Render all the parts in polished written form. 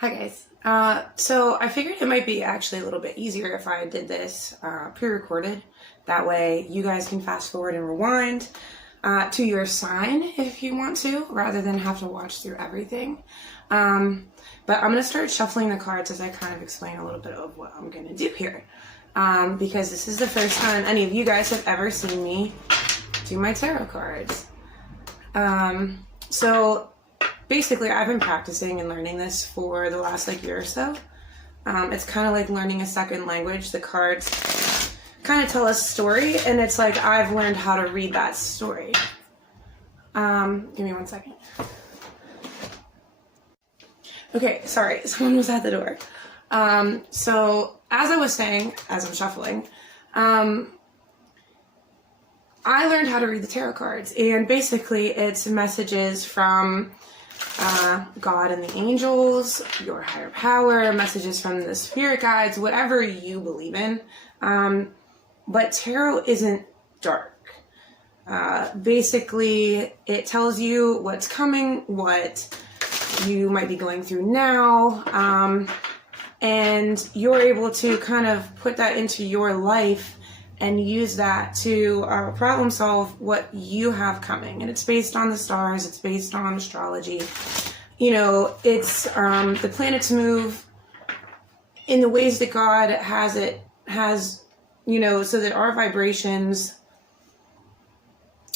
Hi guys. So I figured it might be actually a little bit easier if I did this pre-recorded. That way you guys can fast forward and rewind to your sign if you want to, rather than have to watch through everything. But I'm going to start shuffling the cards as I kind of explain a little bit of what I'm going to do here. Because this is the first time any of you guys have ever seen me do my tarot cards. So basically, I've been practicing and learning this for the last year or so. It's kind of like learning a second language. The cards kind of tell a story, and it's like I've learned how to read that story. Give me 1 second. Okay, sorry, someone was at the door. So as I was saying, as I'm shuffling, I learned how to read the tarot cards, and basically it's messages from God and the angels, your higher power, messages from the spirit guides, whatever you believe in. But tarot isn't dark. Basically, it tells you what's coming, what you might be going through now, and you're able to kind of put that into your life and use that to problem solve what you have coming. And it's based on the stars, it's based on astrology. You know, it's the planets move in the ways that God has, you know, so that our vibrations,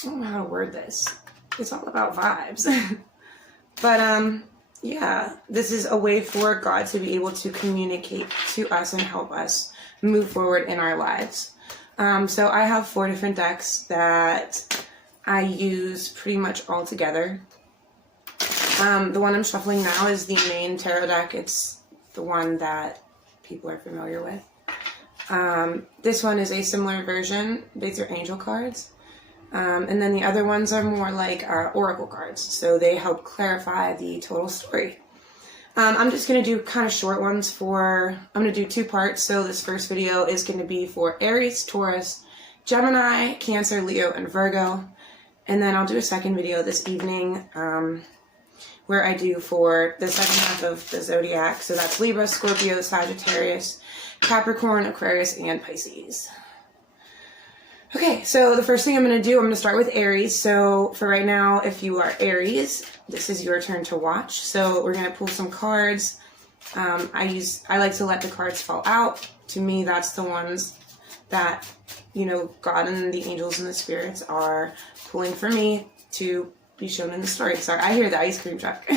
I don't know how to word this. It's all about vibes. But yeah, this is a way for God to be able to communicate to us and help us move forward in our lives. So I have 4 different decks that I use pretty much all together. The one I'm shuffling now is the main tarot deck. It's the one that people are familiar with. This one is a similar version. These are angel cards. And then the other ones are more like oracle cards. So they help clarify the total story. I'm just going to do kind of short ones I'm going to do 2 parts. So this first video is going to be for Aries, Taurus, Gemini, Cancer, Leo, and Virgo. And then I'll do a second video this evening where I do for the second half of the zodiac. So that's Libra, Scorpio, Sagittarius, Capricorn, Aquarius, and Pisces. Okay, so the first thing I'm going to start with Aries. So for right now, if you are Aries, this is your turn to watch. So we're going to pull some cards. I like to let the cards fall out. To me, that's the ones that, you know, God and the angels and the spirits are pulling for me to be shown in the story. Sorry, I hear the ice cream truck.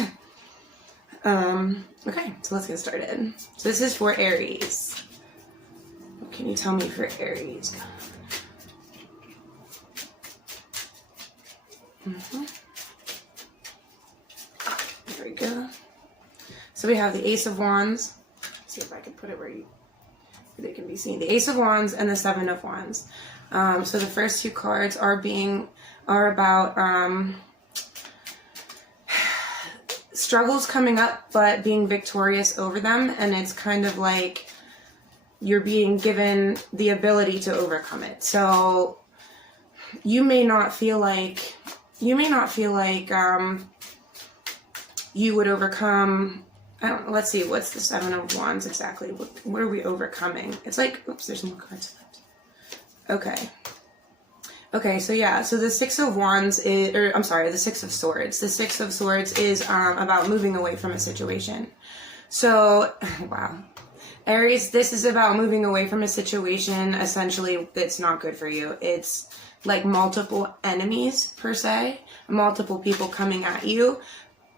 Okay, so let's get started. So this is for Aries. What can you tell me for Aries? There we go. So we have the Ace of Wands. Let's see if I can put it where they can be seen. The Ace of Wands and the 7 of Wands. So the first 2 cards are about struggles coming up, but being victorious over them. And it's kind of like you're being given the ability to overcome it. So you may not feel like you would overcome, I don't know, let's see, what's the 7 of Wands exactly? What are we overcoming? It's like, oops, there's more cards left. Okay, so yeah, so the 6 of Wands is, or I'm sorry, the 6 of Swords. The 6 of Swords is about moving away from a situation. So, wow. Aries, this is about moving away from a situation, essentially, that's not good for you. It's like multiple enemies per se, multiple people coming at you,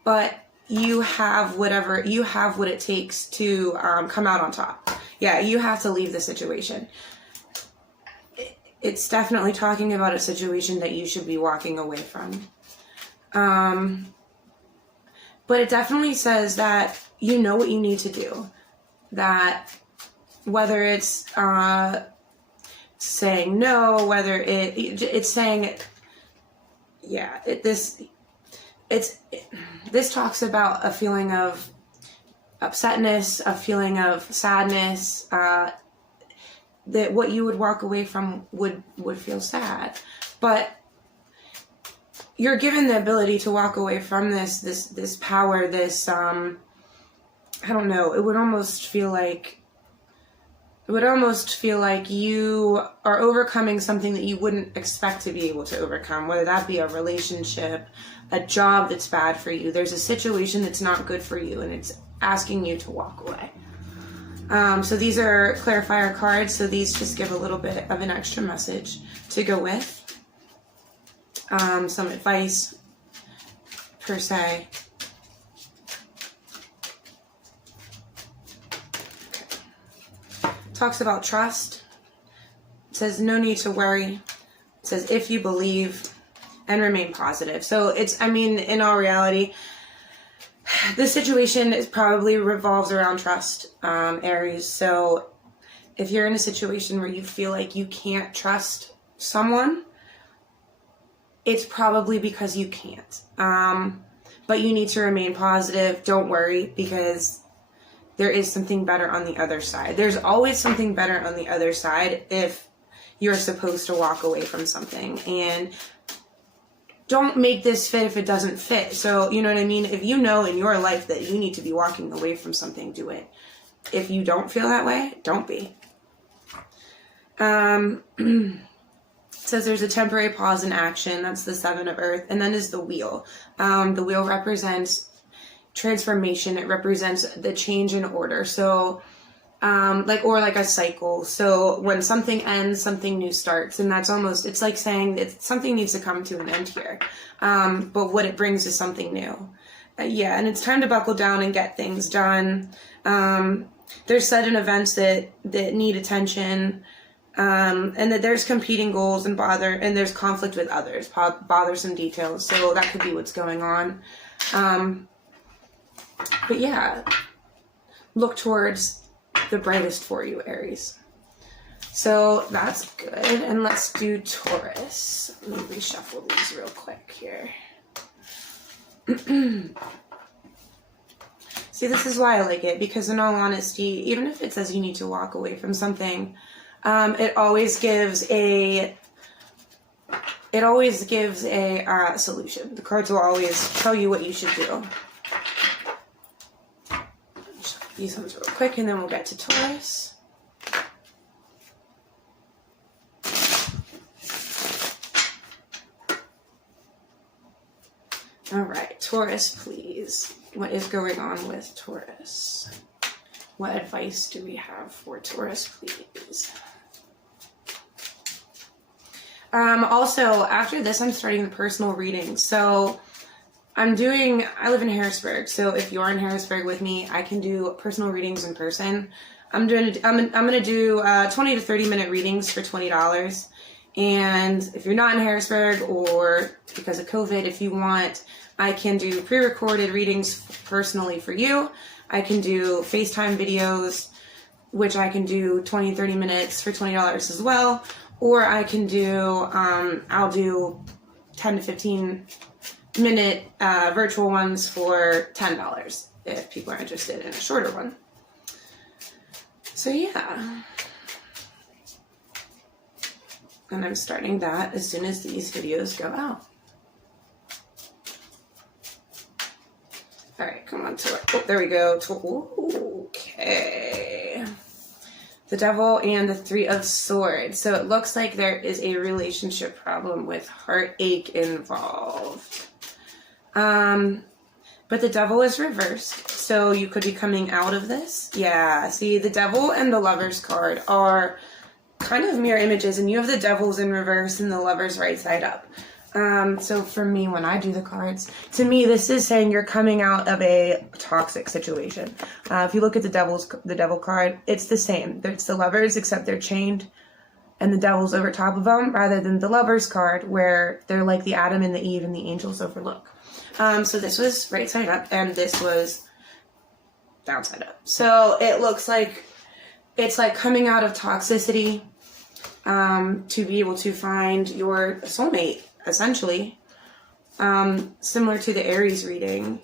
but you have what it takes to come out on top. Yeah, you have to leave the situation. It's definitely talking about a situation that you should be walking away from. But it definitely says that you know what you need to do. That whether it's saying no, whether it's saying it, yeah, this talks about a feeling of upsetness, a feeling of sadness, that what you would walk away from would feel sad, but you're given the ability to walk away from this power, this I don't know, it would almost feel like you are overcoming something that you wouldn't expect to be able to overcome, whether that be a relationship, a job that's bad for you. There's a situation that's not good for you, and it's asking you to walk away. So these are clarifier cards, so these just give a little bit of an extra message to go with. Some advice, per se. Talks about trust. It says no need to worry. It says if you believe and remain positive. So it's, I mean, in all reality, this situation is probably revolves around trust, Aries. So if you're in a situation where you feel like you can't trust someone, it's probably because you can't. But you need to remain positive. Don't worry, because there is something better on the other side. There's always something better on the other side if you're supposed to walk away from something. And don't make this fit if it doesn't fit. So, you know what I mean? If you know in your life that you need to be walking away from something, do it. If you don't feel that way, don't be. It says there's a temporary pause in action. That's the Seven of Earth. And then is the Wheel. The Wheel represents transformation. It represents the change in order. So like a cycle. So when something ends, something new starts, and that's almost, it's like saying that something needs to come to an end here. But what it brings is something new. Yeah, and it's time to buckle down and get things done. There's sudden events that need attention, and that there's competing goals and there's conflict with others, bothersome details. So that could be what's going on. But yeah, look towards the brightest for you, Aries. So that's good. And let's do Taurus. Let me reshuffle these real quick here. See, this is why I like it, because in all honesty, even if it says you need to walk away from something, it always gives a solution. The cards will always tell you what you should do. These ones real quick, and then we'll get to Taurus. All right, Taurus, please. What is going on with Taurus? What advice do we have for Taurus, please? Also, after this, I'm starting the personal reading. So I live in Harrisburg, so if you're in Harrisburg with me, I can do personal readings in person. I'm gonna do 20 to 30 minute readings for $20. And if you're not in Harrisburg, or because of COVID, if you want, I can do pre-recorded readings personally for you. I can do FaceTime videos, which I can do 20, 30 minutes for $20 as well. Or I can do, I'll do 10 to 15 minute virtual ones for $10 if people are interested in a shorter one. So yeah. And I'm starting that as soon as these videos go out. All right, come on, Taurus. Oh, there we go. Okay. The Devil and the Three of Swords. So it looks like there is a relationship problem with heartache involved. But the Devil is reversed, so you could be coming out of this. Yeah, see, the Devil and the Lovers card are kind of mirror images, and you have the Devils in reverse and the Lovers right side up. So for me, when I do the cards, to me, this is saying you're coming out of a toxic situation. If you look at the Devil card, it's the same. It's the Lovers, except they're chained and the Devil's over top of them, rather than the Lovers card where they're like the Adam and the Eve and the angels overlook. So this was right side up and this was downside up. So it looks like it's like coming out of toxicity, to be able to find your soulmate, essentially. Similar to the Aries reading,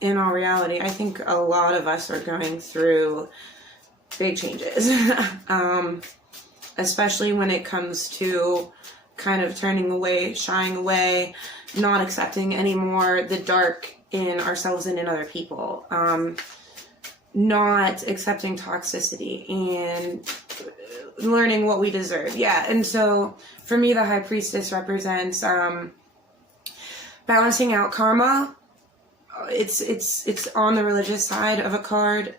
in all reality, I think a lot of us are going through big changes, especially when it comes to kind of turning away, shying away, not accepting anymore the dark in ourselves and in other people. not accepting toxicity and learning what we deserve. Yeah, and so for me, the High Priestess represents balancing out karma. It's on the religious side of a card.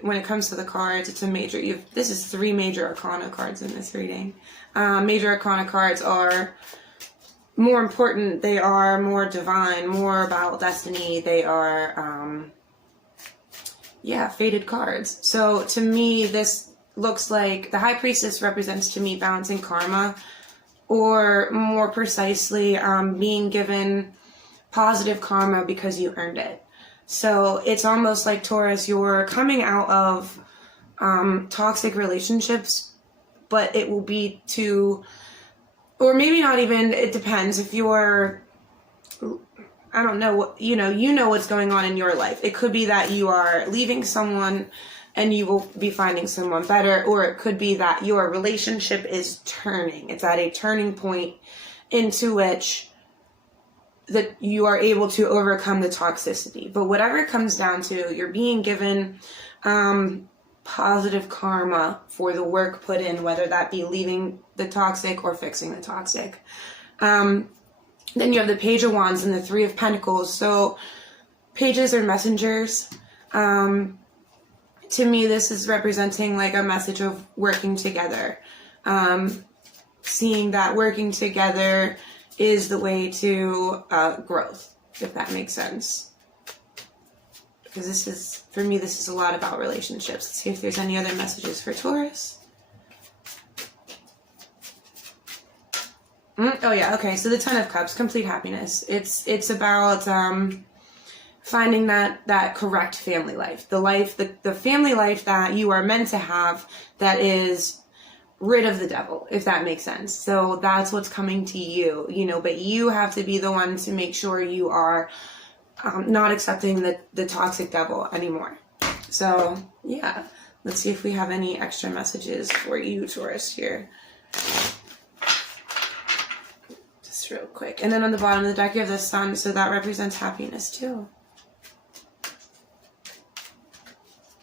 When it comes to the cards, it's a major. This is 3 major arcana cards in this reading. Major arcana cards are more important. They are more divine, more about destiny. They are, fated cards. So to me, this looks like the High Priestess represents to me balancing karma, or more precisely, being given positive karma because you earned it. So it's almost like, Taurus, you're coming out of toxic relationships, but it will be to, or maybe not even, it depends if you're, I don't know, what you know what's going on in your life. It could be that you are leaving someone and you will be finding someone better, or it could be that your relationship is turning. It's at a turning point into which that you are able to overcome the toxicity. But whatever it comes down to, you're being given positive karma for the work put in, whether that be leaving the toxic or fixing the toxic. Then you have the Page of Wands and the 3 of Pentacles. So pages are messengers. To me, this is representing like a message of working together. Seeing that working together is the way to growth, if that makes sense. Because this is, for me, this is a lot about relationships. Let's see if there's any other messages for Taurus. Oh yeah, okay, so the Ten of Cups, complete happiness. It's about finding that correct family life. The family life that you are meant to have, that is rid of the devil, if that makes sense. So that's what's coming to you, but you have to be the one to make sure you are not accepting the toxic devil anymore. So yeah, let's see if we have any extra messages for you, Taurus, here. Just real quick. And then on the bottom of the deck, you have the Sun, so that represents happiness too.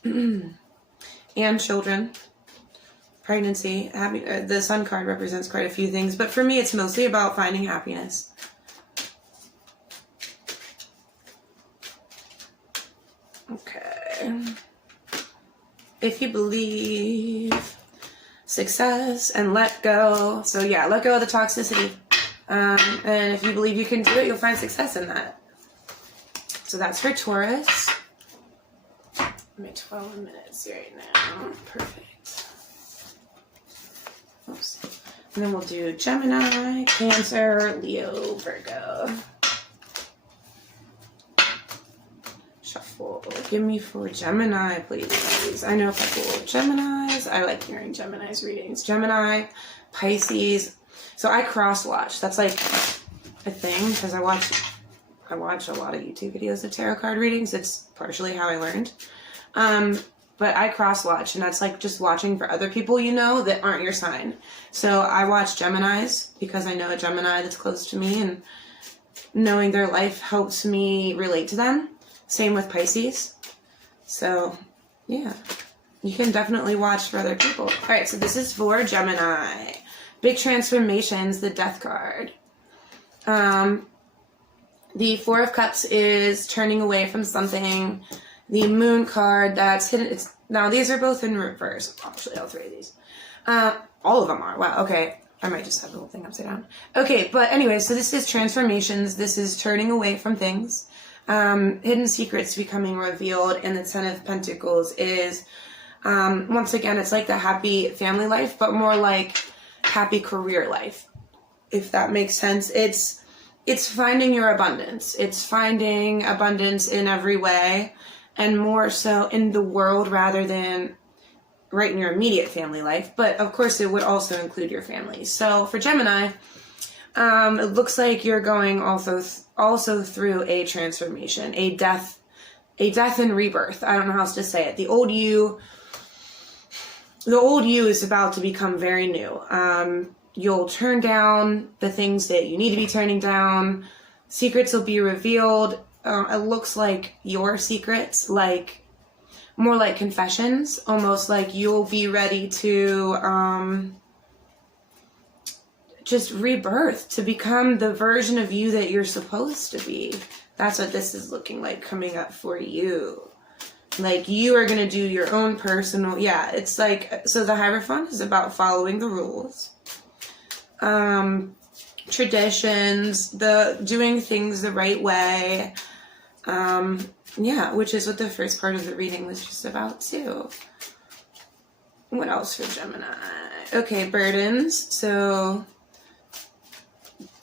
And children. Pregnancy, the Sun card represents quite a few things, but for me, it's mostly about finding happiness. Okay. If you believe, success, and let go. So yeah, let go of the toxicity. And if you believe you can do it, you'll find success in that. So that's for Taurus. I'm at 12 minutes right now. Perfect. Oops. And then we'll do Gemini, Cancer, Leo, Virgo. Shuffle. Give me for Gemini, please. I know a couple of Geminis. I like hearing Gemini's readings. Gemini, Pisces. So I cross-watch. That's like a thing because I watch a lot of YouTube videos of tarot card readings. It's partially how I learned. But I cross-watch, and that's like just watching for other people that aren't your sign. So I watch Geminis because I know a Gemini that's close to me, and knowing their life helps me relate to them. Same with Pisces. So, yeah. You can definitely watch for other people. All right, so this is for Gemini. Big transformations, the Death card. The Four of Cups is turning away from something. The Moon card, that's hidden. Now, these are both in reverse. Actually, all 3 of these. All of them are. Wow, okay. I might just have the whole thing upside down. Okay, but anyway, so this is transformations. This is turning away from things. Hidden secrets becoming revealed. And the Ten of Pentacles is, once again, it's like the happy family life, but more like happy career life, if that makes sense. It's finding your abundance. It's finding abundance in every way. And more so in the world rather than right in your immediate family life. But of course, it would also include your family. So for Gemini, it looks like you're going also through a transformation, a death and rebirth. I don't know how else to say it. The old you is about to become very new. You'll turn down the things that you need to be turning down. Secrets will be revealed. It looks like your secrets, like more like confessions, almost like you'll be ready to just rebirth, to become the version of you that you're supposed to be. That's what this is looking like coming up for you. Like you are going to do your own personal, yeah, it's like, so the Hierophant is about following the rules, traditions, doing things the right way. Yeah, which is what the first part of the reading was just about too. What else for Gemini? Okay, burdens. So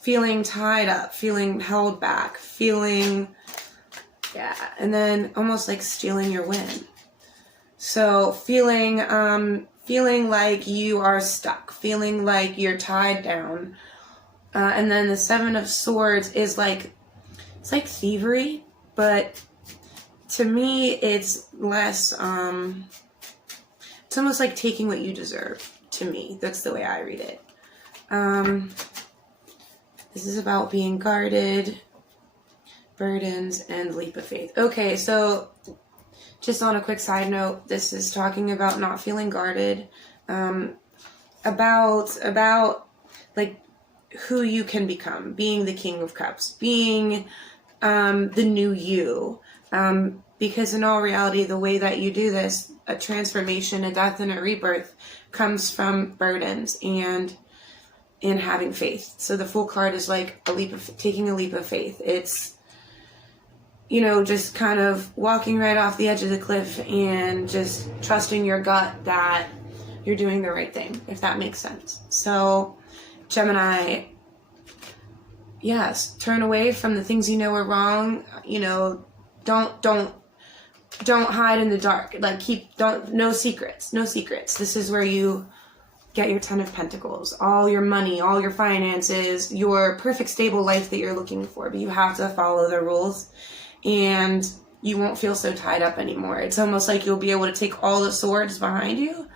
feeling tied up, feeling held back, feeling, yeah, and then almost like stealing your wind. So feeling like you are stuck, feeling like you're tied down. And then the Seven of Swords is like, it's like thievery, but to me, it's less, it's almost like taking what you deserve, to me. That's the way I read it. This is about being guarded, burdens, and leap of faith. Okay, so just on a quick side note, this is talking about not feeling guarded, about like who you can become, being the King of Cups, being the new you. Because in all reality, the way that you do this, a transformation, a death, and a rebirth comes from burdens and in having faith. So the Fool card is like taking a leap of faith. It's, you know, just kind of walking right off the edge of the cliff and just trusting your gut that you're doing the right thing, if that makes sense. So Gemini, yes, turn away from the things you know are wrong. You know, don't hide in the dark. Like no secrets. This is where you get your 10 of Pentacles, all your money, all your finances, your perfect stable life that you're looking for. But you have to follow the rules and you won't feel so tied up anymore. It's almost like you'll be able to take all the swords behind you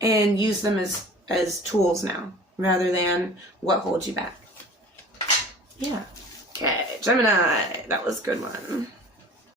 and use them as tools now, rather than what holds you back. Yeah. Okay, Gemini, that was a good one.